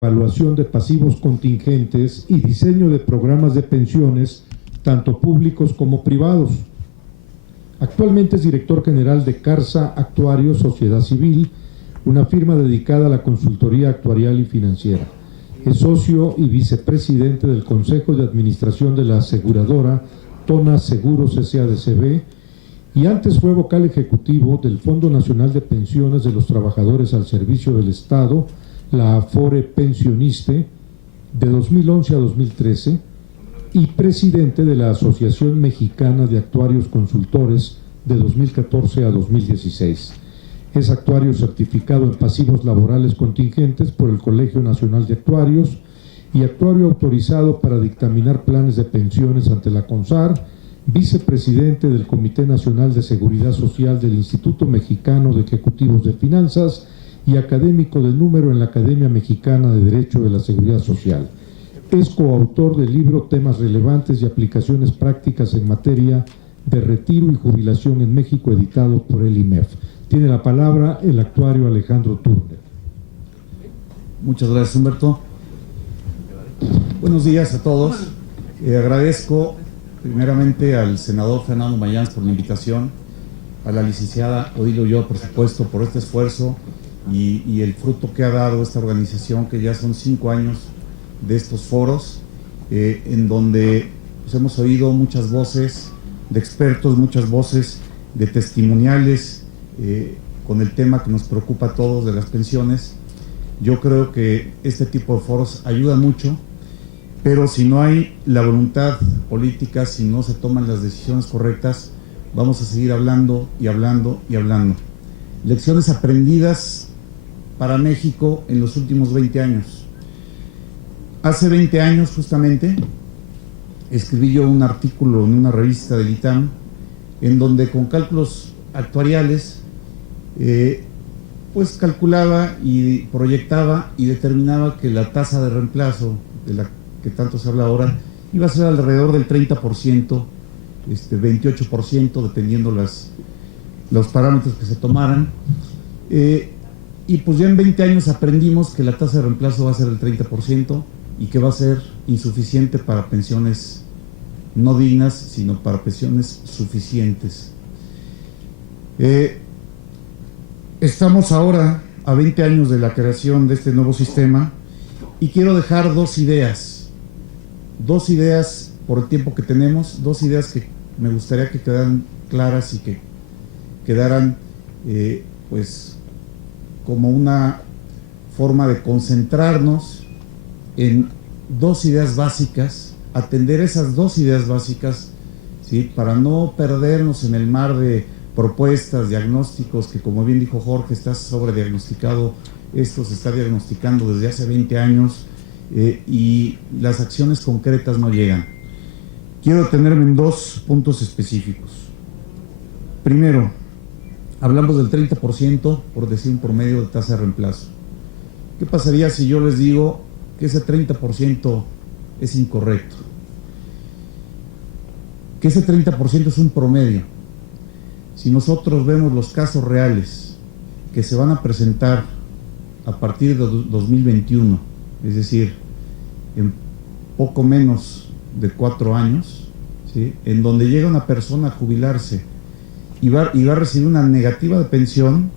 evaluación de pasivos contingentes y diseño de programas de pensiones, tanto públicos como privados. Actualmente es director general de Carsa Actuarios Sociedad Civil, una firma dedicada a la consultoría actuarial y financiera. Es socio y vicepresidente del Consejo de Administración de la aseguradora Tona Seguros SADCB y antes fue vocal ejecutivo del Fondo Nacional de Pensiones de los Trabajadores al Servicio del Estado, la Afore Pensioniste, de 2011 a 2013, y presidente de la Asociación Mexicana de Actuarios Consultores de 2014 a 2016. Es actuario certificado en pasivos laborales contingentes por el Colegio Nacional de Actuarios y actuario autorizado para dictaminar planes de pensiones ante la CONSAR, vicepresidente del Comité Nacional de Seguridad Social del Instituto Mexicano de Ejecutivos de Finanzas y académico de número en la Academia Mexicana de Derecho de la Seguridad Social. Es coautor del libro Temas Relevantes y Aplicaciones Prácticas en Materia de Retiro y Jubilación en México, editado por el IMEF. Tiene la palabra el actuario Alejandro Turner. Muchas gracias, Humberto. Buenos días a todos. Agradezco primeramente al senador Fernando Mayans por la invitación, a la licenciada Odile Ulloa, por supuesto, por este esfuerzo y el fruto que ha dado esta organización, que ya son 5 años de estos foros, en donde pues, hemos oído muchas voces de expertos, muchas voces de testimoniales con el tema que nos preocupa a todos de las pensiones. Yo creo que este tipo de foros ayuda mucho, pero si no hay la voluntad política, si no se toman las decisiones correctas, vamos a seguir hablando y hablando y hablando. Lecciones aprendidas para México en los últimos 20 años. Hace 20 años justamente escribí yo un artículo en una revista del ITAM en donde con cálculos actuariales pues calculaba y proyectaba y determinaba que la tasa de reemplazo de la que tanto se habla ahora iba a ser alrededor del 30%, 28%, dependiendo los parámetros que se tomaran. Y pues ya en 20 años aprendimos que la tasa de reemplazo va a ser el 30% y que va a ser insuficiente para pensiones no dignas, sino para pensiones suficientes. Estamos ahora a 20 años de la creación de este nuevo sistema y quiero dejar dos ideas por el tiempo que tenemos, dos ideas que me gustaría que quedaran claras y que quedaran pues como una forma de concentrarnos en dos ideas básicas, atender esas dos ideas básicas, ¿sí? Para no perdernos en el mar de propuestas, diagnósticos, que como bien dijo Jorge, está sobrediagnosticado, esto se está diagnosticando desde hace 20 años y las acciones concretas no llegan. Quiero detenerme en dos puntos específicos. Primero, hablamos del 30%, por decir un promedio de tasa de reemplazo. ¿Qué pasaría si yo les digo que ese 30% es incorrecto? Que ese 30% es un promedio. Si nosotros vemos los casos reales que se van a presentar a partir de 2021, es decir, en poco menos de 4 años, ¿sí? En donde llega una persona a jubilarse y va a recibir una negativa de pensión,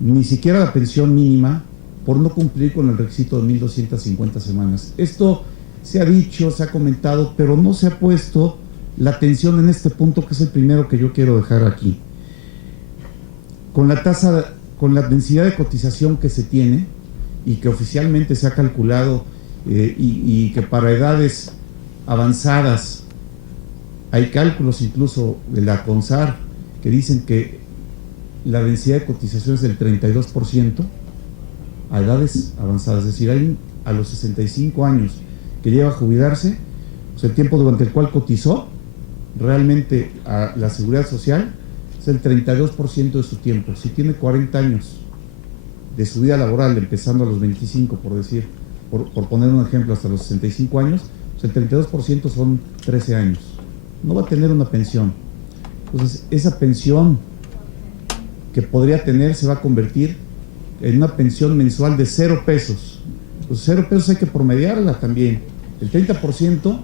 ni siquiera la pensión mínima, por no cumplir con el requisito de 1.250 semanas. Esto se ha dicho, se ha comentado, pero no se ha puesto la atención en este punto, que es el primero que yo quiero dejar aquí. Con la densidad de cotización que se tiene y que oficialmente se ha calculado y que para edades avanzadas hay cálculos incluso de la CONSAR que dicen que la densidad de cotización es del 32% a edades avanzadas, es decir, a los 65 años que lleva a jubilarse, pues el tiempo durante el cual cotizó realmente a la seguridad social es el 32% de su tiempo. Si tiene 40 años de su vida laboral, empezando a los 25, por poner un ejemplo, hasta los 65 años, pues el 32% son 13 años. No va a tener una pensión. Entonces, esa pensión que podría tener se va a convertir en una pensión mensual de 0 pesos. Pues 0 pesos hay que promediarla también. El 30%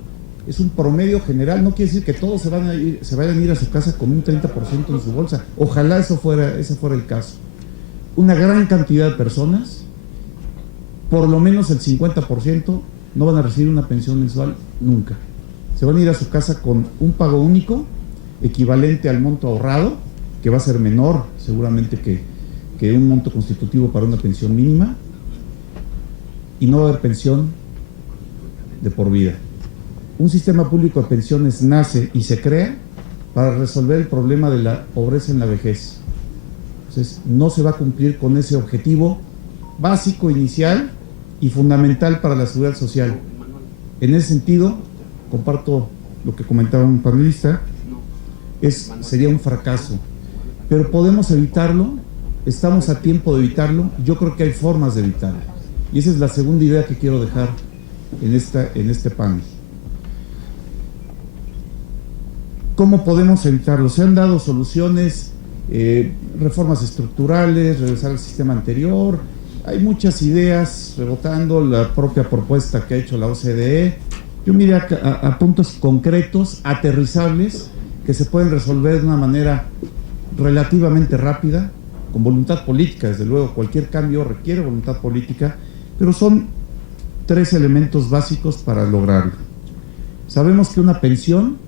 es un promedio general, no quiere decir que todos se vayan a ir a su casa con un 30% en su bolsa. Ojalá ese fuera el caso. Una gran cantidad de personas, por lo menos el 50%, no van a recibir una pensión mensual nunca. Se van a ir a su casa con un pago único, equivalente al monto ahorrado, que va a ser menor seguramente que un monto constitutivo para una pensión mínima, y no va a haber pensión de por vida. Un sistema público de pensiones nace y se crea para resolver el problema de la pobreza en la vejez. Entonces, no se va a cumplir con ese objetivo básico, inicial y fundamental para la seguridad social. En ese sentido, comparto lo que comentaba un panelista, sería un fracaso. Pero podemos evitarlo, estamos a tiempo de evitarlo, yo creo que hay formas de evitarlo. Y esa es la segunda idea que quiero dejar en este panel. ¿Cómo podemos evitarlo? Se han dado soluciones, reformas estructurales, regresar al sistema anterior. Hay muchas ideas rebotando, la propia propuesta que ha hecho la OCDE. Yo miré a puntos concretos, aterrizables, que se pueden resolver de una manera relativamente rápida, con voluntad política. Desde luego, cualquier cambio requiere voluntad política, pero son 3 elementos básicos para lograrlo. Sabemos que una pensión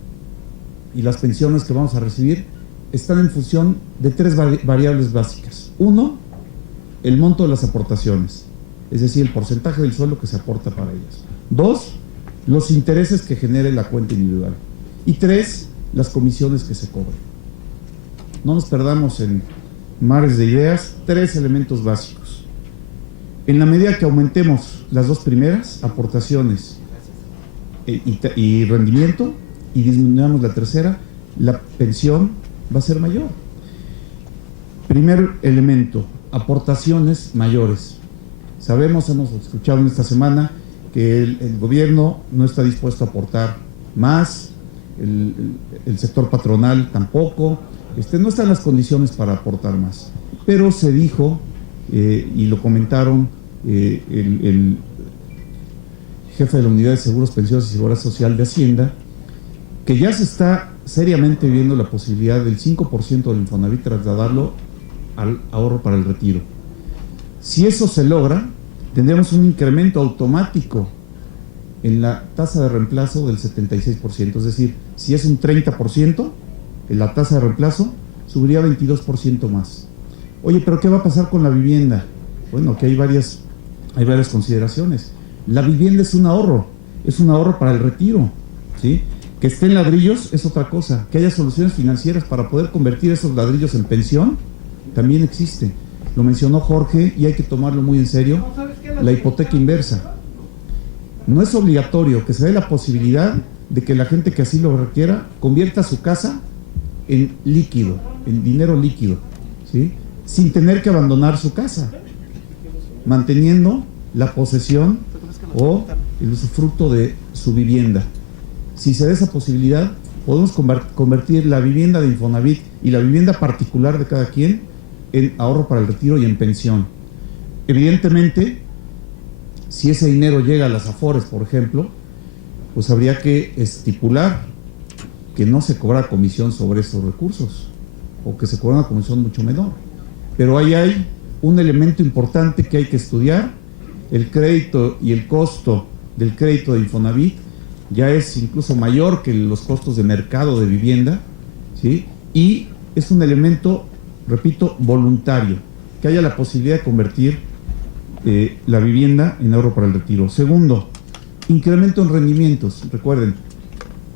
y las pensiones que vamos a recibir están en función de 3 variables básicas. 1, el monto de las aportaciones, es decir, el porcentaje del sueldo que se aporta para ellas. 2, los intereses que genere la cuenta individual. Y 3, las comisiones que se cobren. No nos perdamos en mares de ideas, 3 elementos básicos. En la medida que aumentemos las 2 primeras, aportaciones y rendimiento, y disminuyamos la tercera, la pensión va a ser mayor. Primer elemento, aportaciones mayores. Sabemos, hemos escuchado en esta semana que el gobierno no está dispuesto a aportar más, el sector patronal tampoco, no están las condiciones para aportar más. Pero se dijo, y lo comentaron el jefe de la Unidad de Seguros, Pensiones y Seguridad Social de Hacienda, que ya se está seriamente viendo la posibilidad del 5% del Infonavit trasladarlo al ahorro para el retiro. Si eso se logra, tendremos un incremento automático en la tasa de reemplazo del 76%, es decir, si es un 30%, la tasa de reemplazo subiría 22% más. Oye, pero ¿qué va a pasar con la vivienda? Bueno, aquí hay varias consideraciones. La vivienda es un ahorro para el retiro, ¿sí? Que esté en ladrillos es otra cosa. Que haya soluciones financieras para poder convertir esos ladrillos en pensión, también existe. Lo mencionó Jorge y hay que tomarlo muy en serio. La hipoteca inversa. No es obligatorio, que se dé la posibilidad de que la gente que así lo requiera convierta su casa en líquido, en dinero líquido, ¿sí? Sin tener que abandonar su casa, manteniendo la posesión o el usufructo de su vivienda. Si se da esa posibilidad, podemos convertir la vivienda de Infonavit y la vivienda particular de cada quien en ahorro para el retiro y en pensión. Evidentemente, si ese dinero llega a las Afores, por ejemplo, pues habría que estipular que no se cobra comisión sobre esos recursos, o que se cobra una comisión mucho menor. Pero ahí hay un elemento importante que hay que estudiar. El crédito y el costo del crédito de Infonavit ya es incluso mayor que los costos de mercado de vivienda, ¿sí? Y es un elemento, repito, voluntario, que haya la posibilidad de convertir la vivienda en ahorro para el retiro. Segundo, incremento en rendimientos. Recuerden,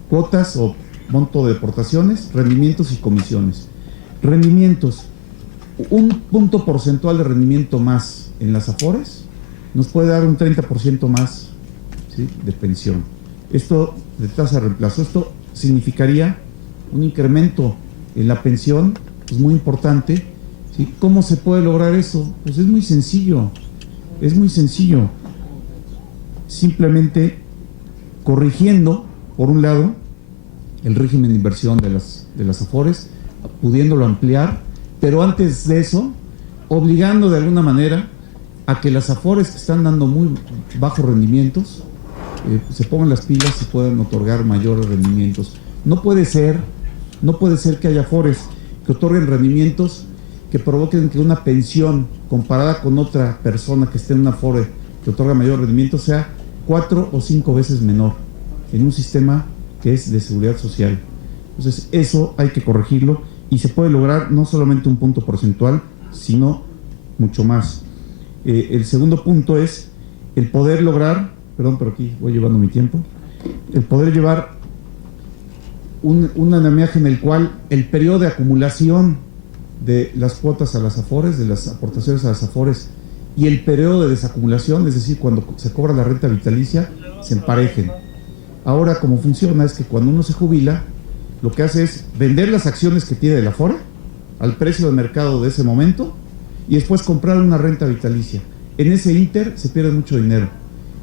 cuotas o monto de aportaciones, rendimientos y comisiones. Rendimientos, un punto porcentual de rendimiento más en las Afores nos puede dar un 30% más, ¿sí?, de pensión. Esto de tasa de reemplazo, esto significaría un incremento en la pensión, pues muy importante, ¿sí? ¿Cómo se puede lograr eso? Pues es muy sencillo, simplemente corrigiendo, por un lado, el régimen de inversión de las Afores, pudiéndolo ampliar, pero antes de eso, obligando de alguna manera a que las Afores que están dando muy bajos rendimientos se pongan las pilas y puedan otorgar mayores rendimientos. No puede ser que haya Afores que otorguen rendimientos que provoquen que una pensión comparada con otra persona que esté en una Afore que otorga mayor rendimiento sea 4 o 5 veces menor en un sistema que es de seguridad social. Entonces eso hay que corregirlo y se puede lograr no solamente un punto porcentual, sino mucho más. El segundo punto es el poder lograr, perdón, pero aquí voy llevando mi tiempo, el poder llevar un andamiaje en el cual el periodo de acumulación de las cuotas a las Afores, de las aportaciones a las Afores, y el periodo de desacumulación, es decir, cuando se cobra la renta vitalicia, se emparejen. Ahora, como funciona es que cuando uno se jubila, lo que hace es vender las acciones que tiene de la Afore al precio de mercado de ese momento y después comprar una renta vitalicia. En ese inter se pierde mucho dinero.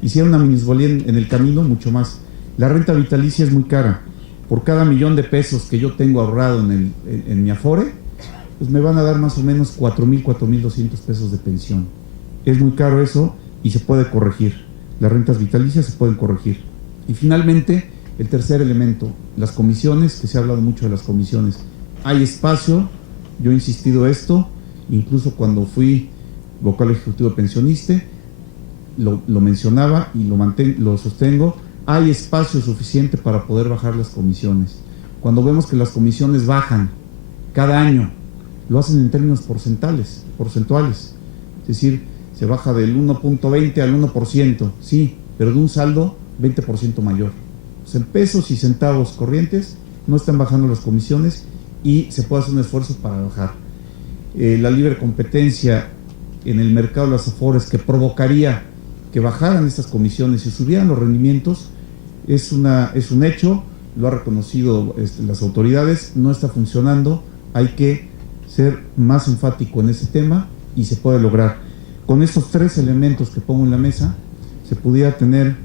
Y si hay una minusvalía en el camino, mucho más. La renta vitalicia es muy cara. Por cada $1,000,000 que yo tengo ahorrado en mi Afore, pues me van a dar más o menos 4,000, 4,200 pesos de pensión. Es muy caro eso y se puede corregir. Las rentas vitalicias se pueden corregir. Y finalmente, el tercer elemento, las comisiones, que se ha hablado mucho de las comisiones. Hay espacio, yo he insistido esto, incluso cuando fui vocal ejecutivo pensionista, lo mencionaba y lo sostengo, hay espacio suficiente para poder bajar las comisiones. Cuando vemos que las comisiones bajan cada año, lo hacen en términos porcentuales, es decir, se baja del 1.20 al 1%, sí, pero de un saldo 20% mayor. Pues en pesos y centavos corrientes no están bajando las comisiones y se puede hacer un esfuerzo para bajar. La libre competencia en el mercado de las Afores que provocaría que bajaran estas comisiones y subieran los rendimientos es un hecho, lo ha reconocido las autoridades, no está funcionando, hay que ser más enfático en ese tema y se puede lograr. Con estos 3 elementos que pongo en la mesa, se pudiera tener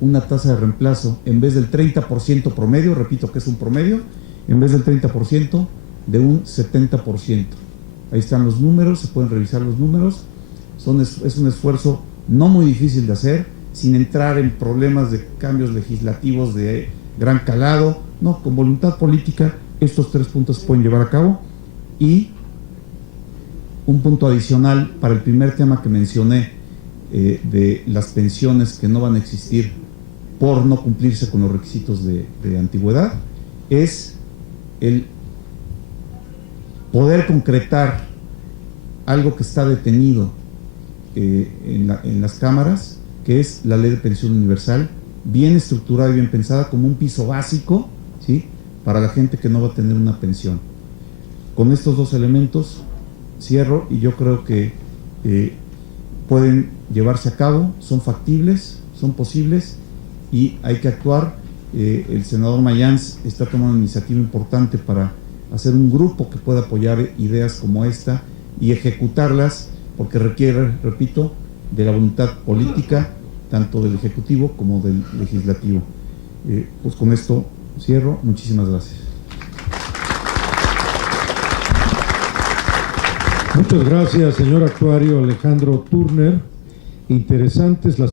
una tasa de reemplazo en vez del 30% promedio, repito que es un promedio, en vez del 30%, de un 70%. Ahí están los números, se pueden revisar los números, es un esfuerzo no muy difícil de hacer, sin entrar en problemas de cambios legislativos de gran calado, no, con voluntad política, estos 3 puntos se pueden llevar a cabo. Y un punto adicional para el primer tema que mencioné, de las pensiones que no van a existir por no cumplirse con los requisitos de antigüedad, es el poder concretar algo que está detenido en las cámaras, que es la ley de pensión universal, bien estructurada y bien pensada como un piso básico, ¿sí?, para la gente que no va a tener una pensión. Con estos 2 elementos cierro y yo creo que pueden llevarse a cabo, son factibles, son posibles y hay que actuar. El senador Mayans está tomando una iniciativa importante para hacer un grupo que pueda apoyar ideas como esta y ejecutarlas, porque requiere, repito, de la voluntad política, tanto del Ejecutivo como del Legislativo. Pues con esto cierro. Muchísimas gracias. Muchas gracias, señor actuario Alejandro Turner. Interesantes las